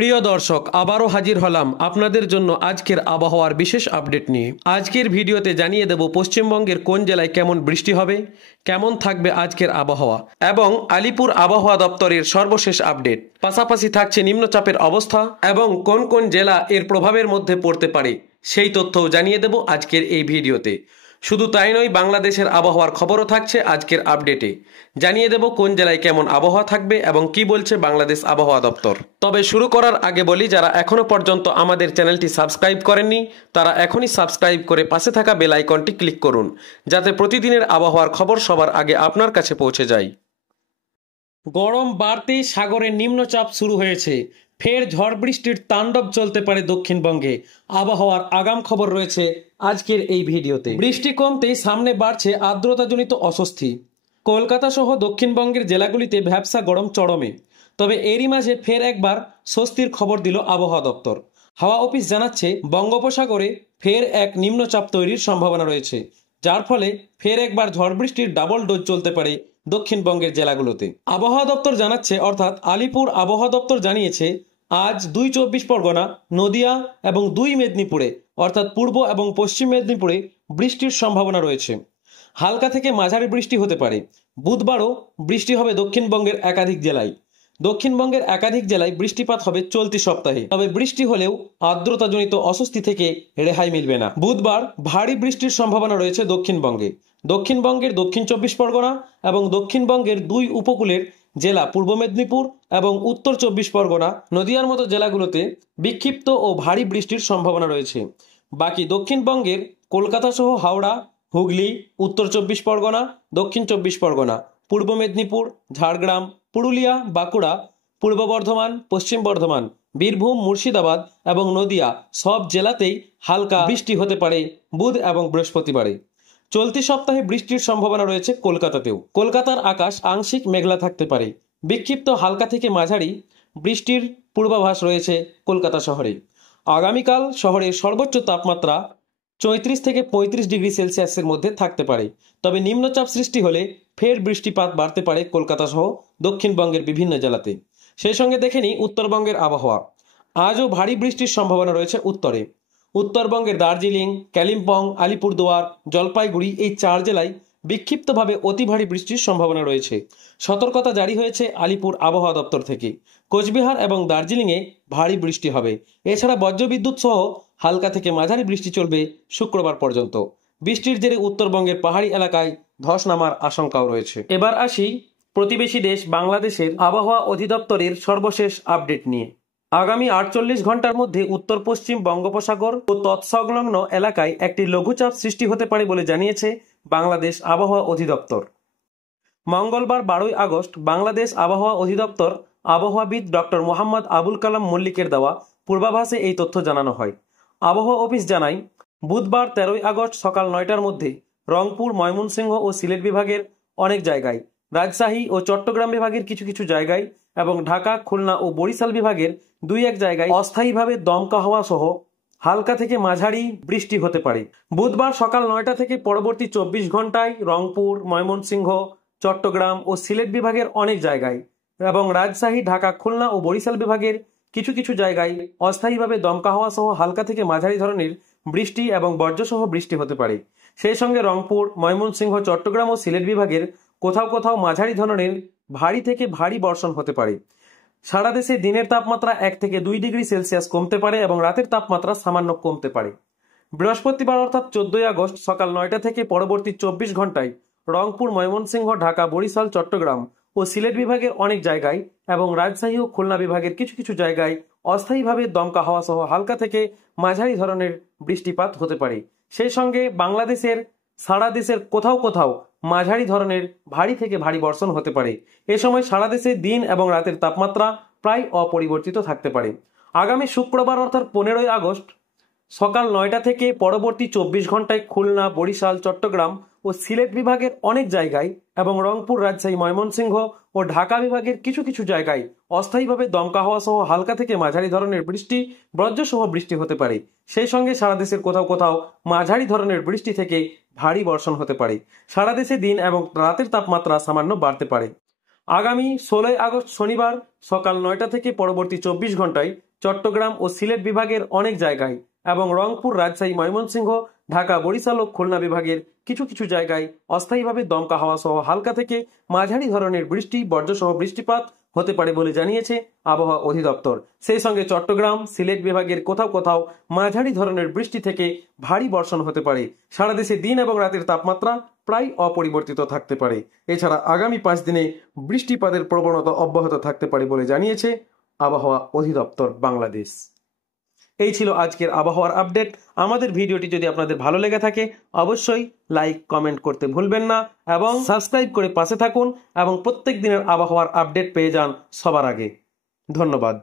প্রিয় দর্শক, আবারও হাজির হলাম আপনাদের জন্য আজকের আবহাওয়ার বিশেষ আপডেট নিয়ে। আজকের ভিডিওতে জানিয়ে দেব পশ্চিমবঙ্গের কোন জেলায় কেমন বৃষ্টি হবে, কেমন থাকবে আজকের আবহাওয়া এবং আলিপুর আবহাওয়া দপ্তরের সর্বশেষ আপডেট। পাশাপাশি থাকছে নিম্নচাপের অবস্থা এবং কোন কোন জেলা এর প্রভাবের মধ্যে পড়তে পারে সেই তথ্যও জানিয়ে দেব আজকের এই ভিডিওতে। শুধু তাই নয়, বাংলাদেশের আবহাওয়ার খবরও থাকছে আজকের আপডেটে। জানিয়ে দেব কোন জেলায় কেমন আবহাওয়া থাকবে এবং কি বলছে বাংলাদেশ আবহাওয়া দপ্তর। তবে শুরু করার আগে বলি, যারা এখনো পর্যন্ত আমাদের চ্যানেলটি সাবস্ক্রাইব করেননি তারা এখনই সাবস্ক্রাইব করে পাশে থাকা বেল আইকনটি ক্লিক করুন, যাতে প্রতিদিনের আবহাওয়ার খবর সবার আগে আপনার কাছে পৌঁছে যায়। গরম বাড়তেই সাগরে নিম্নচাপ শুরু হয়েছে। ফের ঝড় বৃষ্টির তাণ্ডব চলতে পারে দক্ষিণবঙ্গে। আবহাওয়ার আগাম খবর রয়েছে আজকের এই ভিডিওতে। বৃষ্টি কমতেই সামনে বাড়ছে আর্দ্রতাজনিত অস্বস্তি। কলকাতা সহ দক্ষিণবঙ্গের জেলাগুলিতে ভ্যাপসা গরম চরমে। তবে এরই মাঝে ফের একবার স্বস্তির খবর দিল আবহাওয়া দপ্তর। হাওয়া অফিস জানাচ্ছে, বঙ্গোপসাগরে ফের এক নিম্নচাপ তৈরির সম্ভাবনা রয়েছে, যার ফলে ফের একবার ঝড় বৃষ্টির ডাবল ডোজ চলতে পারে দক্ষিণবঙ্গের জেলাগুলোতে। আবহাওয়া দপ্তর জানাচ্ছে, অর্থাৎ আলিপুর আবহাওয়া দপ্তর জানিয়েছে, আজ 2 চব্বিশ পরগনা, নদিয়া এবং 2 মেদিনীপুরে অর্থাৎ পূর্ব এবং পশ্চিম মেদিনীপুরে বৃষ্টির সম্ভাবনা রয়েছে। হালকা থেকে মাঝারি বৃষ্টি হতে পারে। বুধবারও বৃষ্টি হবে দক্ষিণবঙ্গের একাধিক জেলায়। দক্ষিণবঙ্গের একাধিক জেলায় বৃষ্টিপাত হবে চলতি সপ্তাহে। তবে বৃষ্টি হলেও আর্দ্রতাজনিত অস্বস্তি থেকে রেহাই মিলবে না। বুধবার ভারী বৃষ্টির সম্ভাবনা রয়েছে দক্ষিণবঙ্গে। দক্ষিণবঙ্গের দক্ষিণ চব্বিশ পরগনা এবং দক্ষিণবঙ্গের 2 উপকূলের জেলা পূর্ব মেদিনীপুর এবং উত্তর চব্বিশ পরগনা, নদিয়ার মতো জেলাগুলোতে বিক্ষিপ্ত ও ভারী বৃষ্টির সম্ভাবনা রয়েছে। বাকি দক্ষিণবঙ্গের কলকাতা সহ হাওড়া, হুগলি, উত্তর চব্বিশ পরগনা, দক্ষিণ চব্বিশ পরগনা, পূর্ব মেদিনীপুর, ঝাড়গ্রাম, পুরুলিয়া, বাঁকুড়া, পূর্ব বর্ধমান, পশ্চিম বর্ধমান, বীরভূম, মুর্শিদাবাদ এবং নদিয়া সব জেলাতেই হালকা বৃষ্টি হতে পারে বুধ এবং বৃহস্পতিবারে। চলতি সপ্তাহে বৃষ্টির সম্ভাবনা রয়েছে কলকাতাতেও। কলকাতার আকাশ আংশিক মেঘলা থাকতে পারে। বিক্ষিপ্ত হালকা থেকে মাঝারি বৃষ্টির পূর্বাভাস রয়েছে কলকাতা শহরে। আগামীকাল শহরের সর্বোচ্চ তাপমাত্রা 34 থেকে 35 ডিগ্রি সেলসিয়াসের মধ্যে থাকতে পারে। তবে নিম্নচাপ সৃষ্টি হলে ফের বৃষ্টিপাত বাড়তে পারে কলকাতা সহ দক্ষিণবঙ্গের বিভিন্ন জেলাতে। সেই সঙ্গে দেখে নিই উত্তরবঙ্গের আবহাওয়া। আজও ভারী বৃষ্টির সম্ভাবনা রয়েছে উত্তরে। উত্তরবঙ্গের দার্জিলিং, কালিম্পং, আলিপুরদুয়ার, জলপাইগুড়ি এই 4 জেলায় বিক্ষিপ্তভাবে অতি ভারী বৃষ্টির সম্ভাবনা রয়েছে। সতর্কতা জারি হয়েছে আলিপুর আবহাওয়া দপ্তর থেকে। কোচবিহার এবং দার্জিলিংয়ে ভারী বৃষ্টি হবে। এছাড়া বজ্রবিদ্যুৎ সহ হালকা থেকে মাঝারি বৃষ্টি চলবে শুক্রবার পর্যন্ত। বৃষ্টির জেরে উত্তরবঙ্গের পাহাড়ি এলাকায় ধস নামার আশঙ্কাও রয়েছে। এবার আসি প্রতিবেশী দেশ বাংলাদেশের আবহাওয়া অধিদপ্তরের সর্বশেষ আপডেট নিয়ে। আগামী 48 ঘন্টার মধ্যে উত্তর পশ্চিম বঙ্গোপসাগর ও তৎসংলগ্ন এলাকায় একটি লঘুচাপ সৃষ্টি হতে পারে বলে জানিয়েছে বাংলাদেশ আবহাওয়া অধিদপ্তর। মঙ্গলবার 12 আগস্ট বাংলাদেশ আবহাওয়া অধিদপ্তর আবহাওয়াবিদ ডক্টর মোহাম্মদ আবুল কালাম মল্লিকের দেওয়া পূর্বাভাসে এই তথ্য জানানো হয়। আবহাওয়া অফিস জানায়, বুধবার 13 আগস্ট সকাল 9টার মধ্যে রংপুর, ময়মনসিংহ ও সিলেট বিভাগের অনেক জায়গায়, রাজশাহী ও চট্টগ্রাম বিভাগের কিছু কিছু জায়গায় এবং ঢাকা, খুলনা ও বরিশাল বিভাগের 2-1 জায়গায় অস্থায়ীভাবে দমকা হাওয়া সহ হালকা থেকে মাঝারি বৃষ্টি হতে পারে। বুধবার সকাল 9টা থেকে পরবর্তী 24 ঘন্টায় রংপুর, ময়মনসিংহ, চট্টগ্রাম ও সিলেট বিভাগের অনেক জায়গায় এবং রাজশাহী, ঢাকা, খুলনা ও বরিশাল বিভাগের কিছু কিছু জায়গায় অস্থায়ীভাবে দমকা হাওয়া সহ হালকা থেকে মাঝারি ধরনের বৃষ্টি এবং বজ্রসহ বৃষ্টি হতে পারে। সেই সঙ্গে রংপুর, ময়মনসিংহ, চট্টগ্রাম ও সিলেট বিভাগের কোথাও কোথাও মাঝারি ধরনের ভারী থেকে ভারী বর্ষণ হতে পারে। সারা দেশে দিনের তাপমাত্রা 1 থেকে 2 ডিগ্রি সেলসিয়াস কমতে পারে এবং রাতের তাপমাত্রা সামান্য কমতে পারে। বৃহস্পতিবার অর্থাৎ 14 আগস্ট সকাল 9টা থেকে পরবর্তী 24 ঘন্টায় রংপুর, ময়মনসিংহ, ঢাকা, বরিশাল, চট্টগ্রাম ও সিলেট বিভাগের অনেক জায়গায় এবং রাজশাহী ও খুলনা বিভাগের কিছু কিছু জায়গায় অস্থায়ীভাবে দমকা হাওয়া সহ হালকা থেকে মাঝারি ধরনের বৃষ্টিপাত হতে পারে। সেই সঙ্গে বাংলাদেশের সারা দেশের কোথাও কোথাও মাঝারি ধরনের ভারী থেকে ভারী বর্ষণ হতে পারে। এ সময় সারা দেশে দিন এবং রাতের তাপমাত্রা প্রায় অপরিবর্তিত থাকতে পারে। আগামী শুক্রবার অর্থাৎ 15 আগস্ট সকাল 9টা থেকে পরবর্তী 24 ঘন্টায় খুলনা, বরিশাল, চট্টগ্রাম ও সিলেট বিভাগের অনেক জায়গায় এবং রংপুর, রাজশাহী, ময়মনসিংহ ও ঢাকা বিভাগের কিছু কিছু জায়গায় অস্থায়ীভাবে দমকা হাওয়া সহ হালকা থেকে মাঝারি ধরনের বৃষ্টি, বজ্রসহ বৃষ্টি হতে পারে। সেই সঙ্গে সারা দেশের কোথাও কোথাও মাঝারি ধরনের বৃষ্টি থেকে ভারী বর্ষণ হতে পারে। সারা দেশে দিন এবং রাতের তাপমাত্রা সামান্য বাড়তে পারে। আগামী 16 আগস্ট শনিবার সকাল 9টা থেকে পরবর্তী 24 ঘন্টায় চট্টগ্রাম ও সিলেট বিভাগের অনেক জায়গায় এবং রংপুর, রাজশাহী, ময়মনসিংহ, ঢাকা, বরিশাল ও খুলনা বিভাগের কিছু কিছু জায়গায় অস্থায়ীভাবে দমকা হাওয়া সহ হালকা থেকে মাঝারি ধরনের বৃষ্টি, বজ্রসহ বৃষ্টিপাত হতে পারে বলে জানিয়েছে আবহাওয়া অধিদপ্তর। সেই সঙ্গে চট্টগ্রাম, সিলেট বিভাগের কোথাও কোথাও মাঝারি ধরনের বৃষ্টি থেকে ভারী বর্ষণ হতে পারে। সারা দেশে দিন এবং রাতের তাপমাত্রা প্রায় অপরিবর্তিত থাকতে পারে। এছাড়া আগামী 5 দিনে বৃষ্টিপাতের প্রবণতা অব্যাহত থাকতে পারে বলে জানিয়েছে আবহাওয়া অধিদপ্তর বাংলাদেশ। এই ছিল আজকের আবহাওয়ার আপডেট। আমাদের ভিডিওটি যদি আপনাদের ভালো লেগে থাকে অবশ্যই লাইক, কমেন্ট করতে ভুলবেন না এবং সাবস্ক্রাইব করে পাশে থাকুন এবং প্রত্যেক দিনের আবহাওয়ার আপডেট পেয়ে যান সবার আগে। ধন্যবাদ।